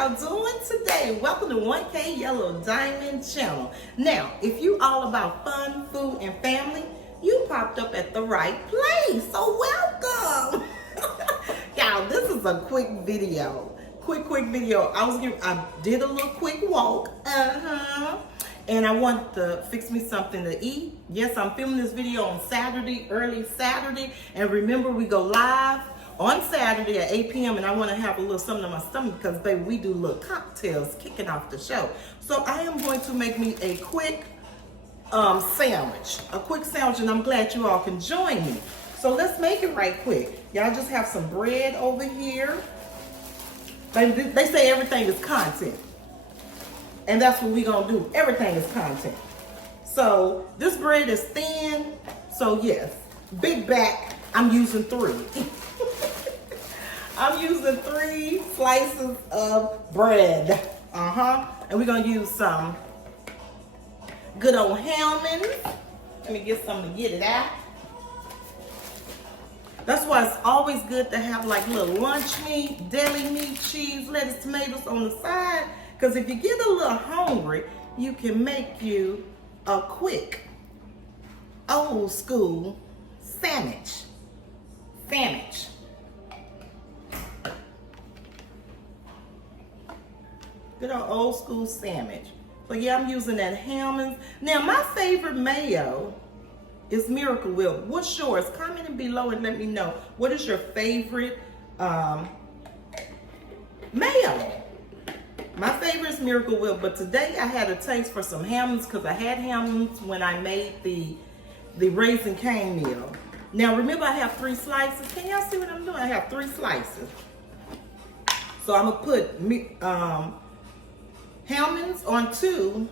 y'all doing today? Welcome to 1K Yellow Diamond channel. Now, if you all about fun, food, and family, you popped up at the right place. So welcome. Y'all, this is a quick video. Quick video. I did a little quick walk. And I want to fix me something to eat. Yes, I'm filming this video on Saturday, early Saturday. And remember, we go live on Saturday at 8 p.m. and I want to have a little something in my stomach because, baby, we do little cocktails kicking off the show. So I am going to make me a quick sandwich. A quick sandwich, and I'm glad you all can join me. So let's make it right quick. Y'all just have some bread over here. They say everything is content. And that's what we're going to do. Everything is content. So this bread is thin. So yes, big back, I'm using 3. I'm using 3 slices of bread. And we're going to use some good old Hellmann's. Let me get some to get it out. That's why it's always good to have like little lunch meat, deli meat, cheese, lettuce, tomatoes on the side. Because if you get a little hungry, you can make you a quick, old school sandwich. Good old school sandwich. So yeah, I'm using that Hellmann's. Now my favorite mayo is Miracle Whip. What's yours? Comment in below and let me know. What is your favorite mayo? My favorite is Miracle Whip, but today I had a taste for some Hellmann's because I had Hellmann's when I made the Raisin Cane meal. Now remember, I have 3 slices. Can y'all see what I'm doing? I have 3 slices. So I'm gonna put Hellmann's on 2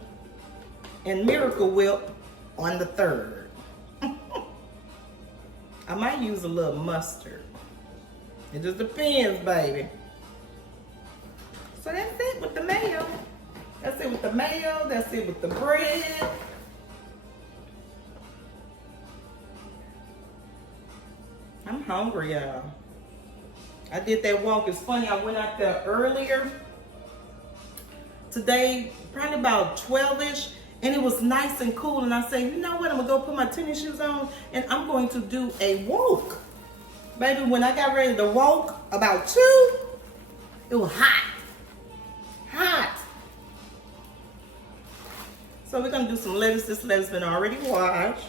and Miracle Whip on the 3rd. I might use a little mustard. It just depends, baby. So that's it with the mayo. That's it with the mayo. That's it with the bread. I'm hungry, y'all. I did that walk. It's funny, I went out there earlier today, probably about 12-ish, and it was nice and cool. And I said, you know what? I'm going to go put my tennis shoes on, and I'm going to do a walk. Baby, when I got ready to walk, about 2, it was hot. So we're gonna do some lettuce. This lettuce been already washed.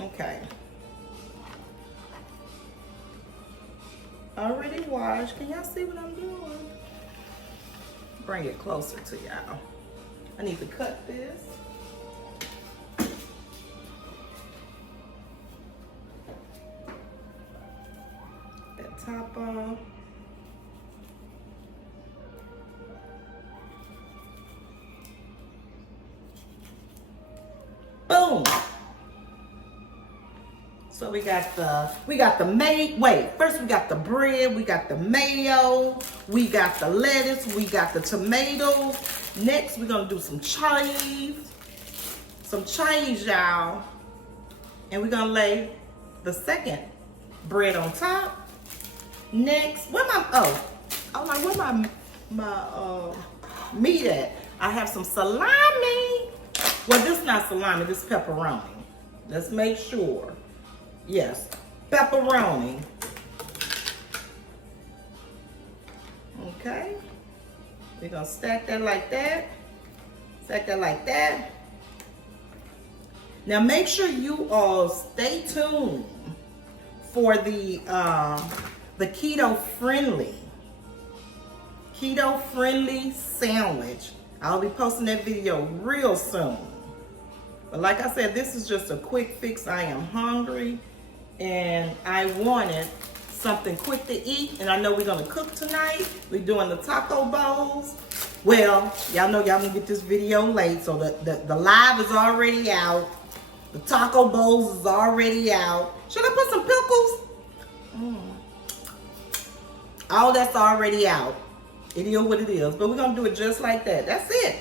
Okay. Already washed. Can y'all see what I'm doing? Bring it closer to y'all. I need to cut this. That top off. Boom. So we got the mayo. Wait, first we got the bread, we got the mayo, we got the lettuce, we got the tomatoes. Next we're gonna do some chives, y'all. And we're gonna lay the second bread on top. Next, where my meat at? I have some salami. Well, this is not salami, this is pepperoni. Let's make sure. Yes, pepperoni. Okay. We're gonna stack that like that. Stack that like that. Now make sure you all stay tuned for the keto friendly sandwich. I'll be posting that video real soon. But like I said, this is just a quick fix. I am hungry and I wanted something quick to eat. And I know we're gonna cook tonight. We're doing the taco bowls. Well, y'all know y'all gonna get this video late. So the live is already out. The taco bowls is already out. Should I put some pickles? All that's already out. It is what it is. But we're gonna do it just like that. That's it.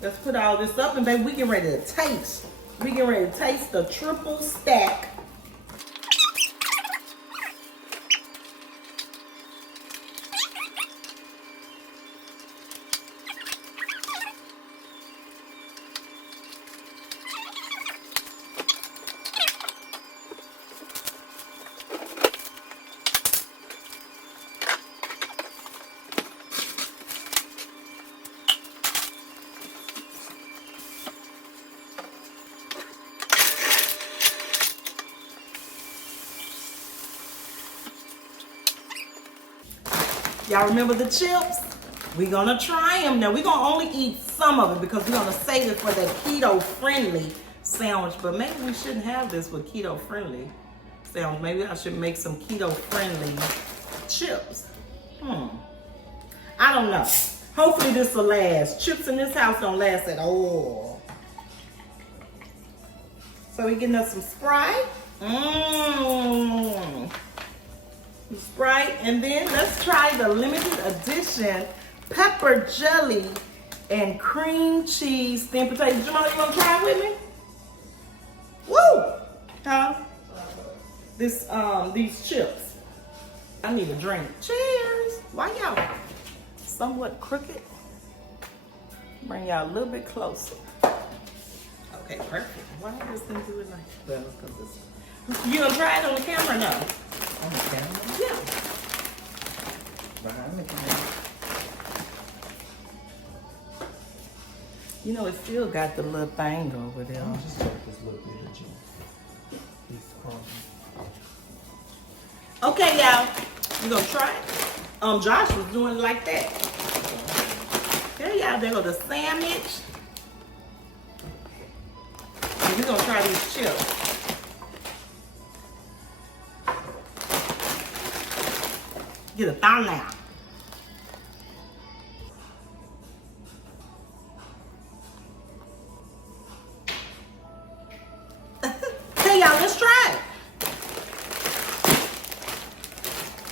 Let's put all this up and baby, we get ready to taste. We get ready to taste the triple stack Y'all remember the chips? We're gonna try them. Now we're gonna only eat some of it because we're gonna save it for the keto-friendly sandwich. But maybe we shouldn't have this with keto-friendly sandwich. Maybe I should make some keto-friendly chips. I don't know. Hopefully this will last. Chips in this house don't last at all. So we're getting us some Sprite. Sprite, and then let's try the limited edition pepper jelly and cream cheese thin potatoes. Jamal, you wanna try it with me? Woo! Huh? These chips. I need a drink. Cheers! Why y'all somewhat crooked? Bring y'all a little bit closer. Okay, perfect. Why does this thing do it like that? Well, because it's... You gonna try it on the camera or no? On the camera? Yeah. Behind the camera. You know, it still got the little thing over there. I'll just take this little bit of juice. Okay, y'all. You gonna try it? Josh was doing it like that. There y'all, there go the sandwich. And we're gonna try these chips. Get a thumb now. Hey y'all, let's try it.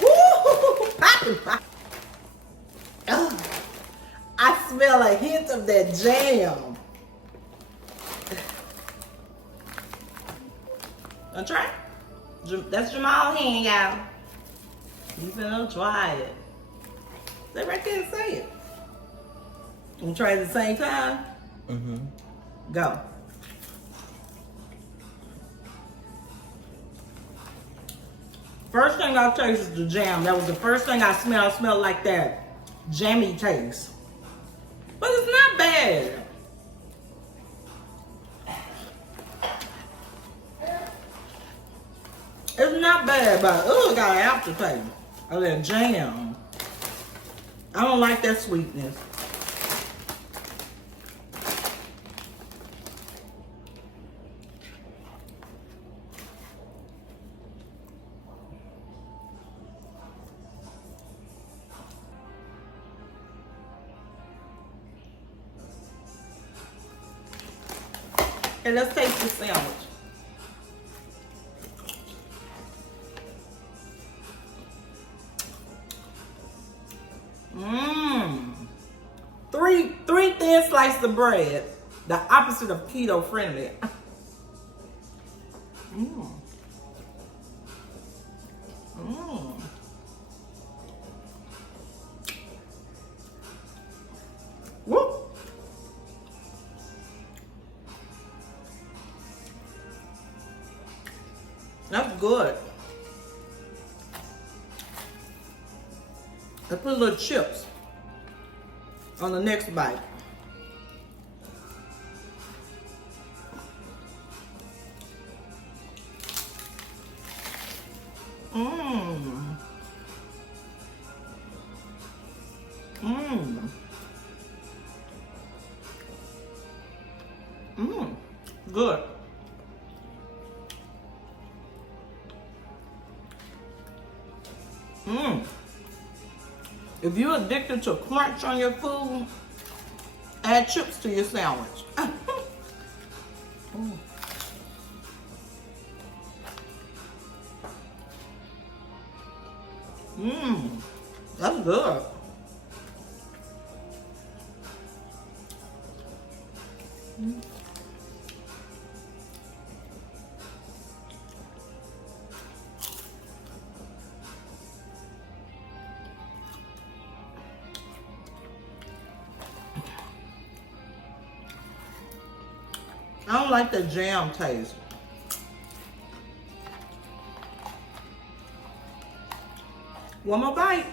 Woo! Popping. I smell a hint of that jam. Wanna try it? That's Jamal's hand, y'all. He's gonna try it. Stay right there and say it. You try it at the same time? Mm-hmm. Go. First thing I taste is the jam. That was the first thing I smelled. I smelled like that jammy taste. But it's not bad. It's not bad, but it got an aftertaste of that jam. I don't like that sweetness. Okay, let's taste the sandwich. Three thin slices of bread. The opposite of keto friendly. Woo. That's good. I put a little chips on the next bite. Good. If you're addicted to crunch on your food, add chips to your sandwich. That's good. I don't like the jam taste. One more bite.